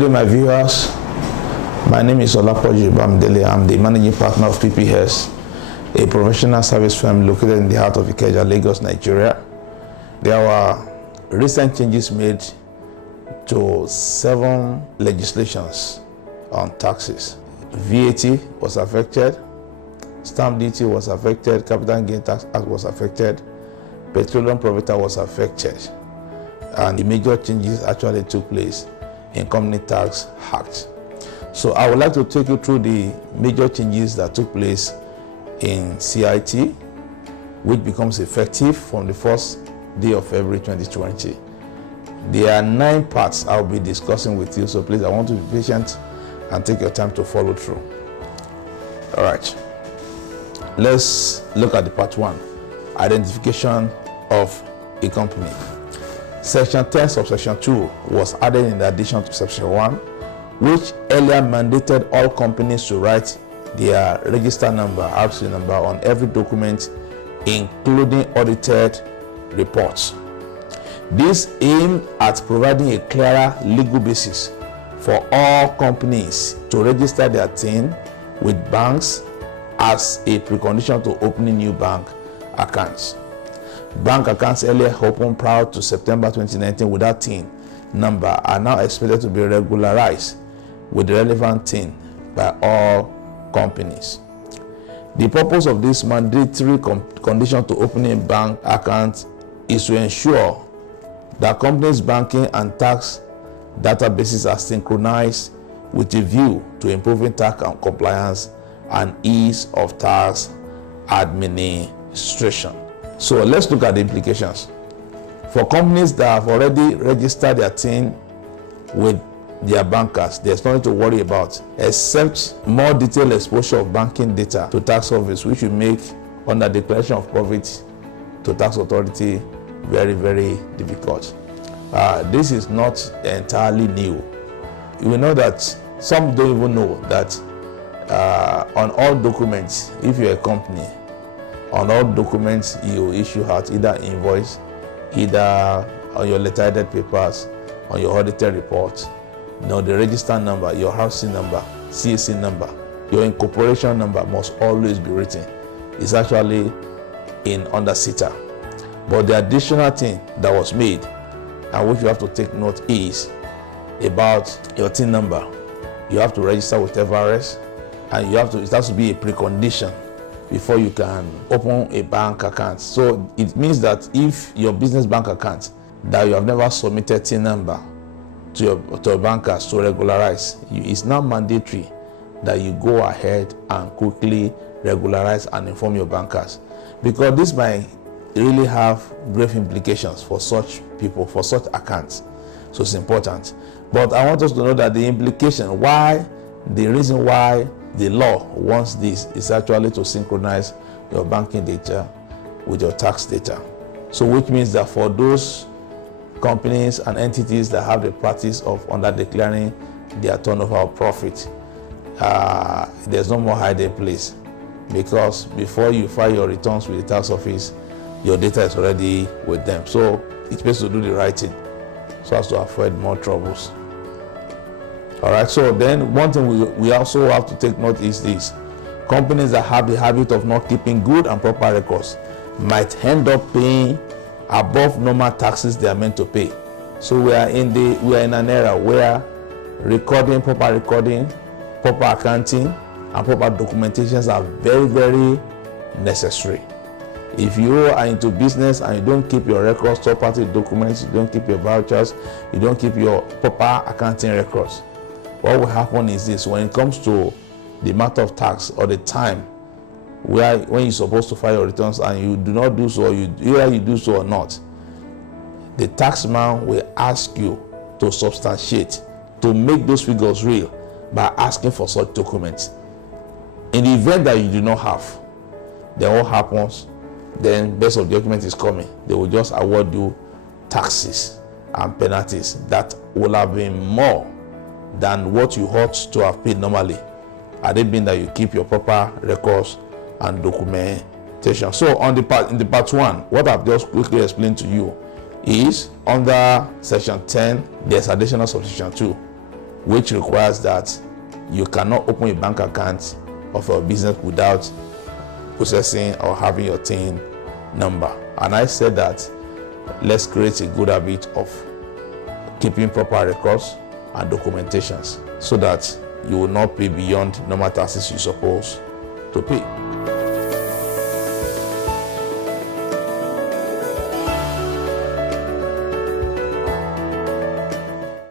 Good day, my viewers. My name is Olapoju Bamidele. I'm the managing partner of PPS, a professional service firm located in the heart of Ikeja, Lagos, Nigeria. There were recent changes made to 7 legislations on taxes. VAT was affected, stamp duty was affected, capital gain tax act was affected, petroleum provider was affected, and the major changes actually took place in company tax act. So I would like to take you through the major changes that took place in CIT, which becomes effective from the first day of February 2020. There are 9 parts I'll be discussing with you, so please, I want you to be patient and take your time to follow through. All right, let's look at the part 1, identification of a company. Section 10 subsection 2 was added in addition to section 1, which earlier mandated all companies to write their register number, RC number, on every document, including audited reports. This aimed at providing a clearer legal basis for all companies to register their thing with banks as a precondition to opening new bank accounts. Bank accounts earlier opened prior to September 2019 without TIN number are now expected to be regularized with the relevant TIN by all companies. The purpose of this mandatory condition to opening a bank account is to ensure that companies' banking and tax databases are synchronized with a view to improving tax compliance and ease of tax administration. So let's look at the implications. For companies that have already registered their thing with their bankers, there's nothing to worry about except more detailed exposure of banking data to tax office, which will make under declaration of profit to tax authority very, very difficult. This is not entirely new. You will know that some don't even know that on all documents, if you're a company, on all documents you issue out, either invoice, either on your letterheaded papers, on your audited report, the register number, your housing number, CAC number, your incorporation number must always be written. It's actually in under SITA. But the additional thing that was made, and which you have to take note, is about your TIN number. You have to register with FRS, and it has to be a precondition before you can open a bank account. So it means that if your business bank account that you have never submitted TIN number to your bankers to regularize, it's now mandatory that you go ahead and quickly regularize and inform your bankers, because this might really have grave implications for such people, for such accounts. So it's important. But I want us to know that the reason why the law wants this is actually to synchronize your banking data with your tax data. So which means that for those companies and entities that have the practice of under declaring their turnover or profit, there's no more hiding place, because before you file your returns with the tax office, your data is already with them. So it's best to do the right thing so as to avoid more troubles. All right, so then one thing we also have to take note is this: companies that have the habit of not keeping good and proper records might end up paying above normal taxes they are meant to pay. So we are in an era where proper recording, proper accounting, and proper documentations are very, very necessary. If you are into business and you don't keep your records, third-party documents, you don't keep your vouchers, you don't keep your proper accounting records, what will happen is this: when it comes to the matter of tax or the time when you're supposed to file your returns and you do not do so, or either you do so or not, the taxman will ask you to substantiate, to make those figures real by asking for such documents. In the event that you do not have, then what happens? Then best of judgment is coming. They will just award you taxes and penalties that will have been more than what you ought to have paid normally, had it been that you keep your proper records and documentation. So in the part 1, what I've just quickly explained to you is under section 10, there's additional subsection 2. which requires that you cannot open a bank account of a business without processing or having your TIN number. And I said that let's create a good habit of keeping proper records and documentations so that you will not pay beyond normal taxes you're supposed to pay.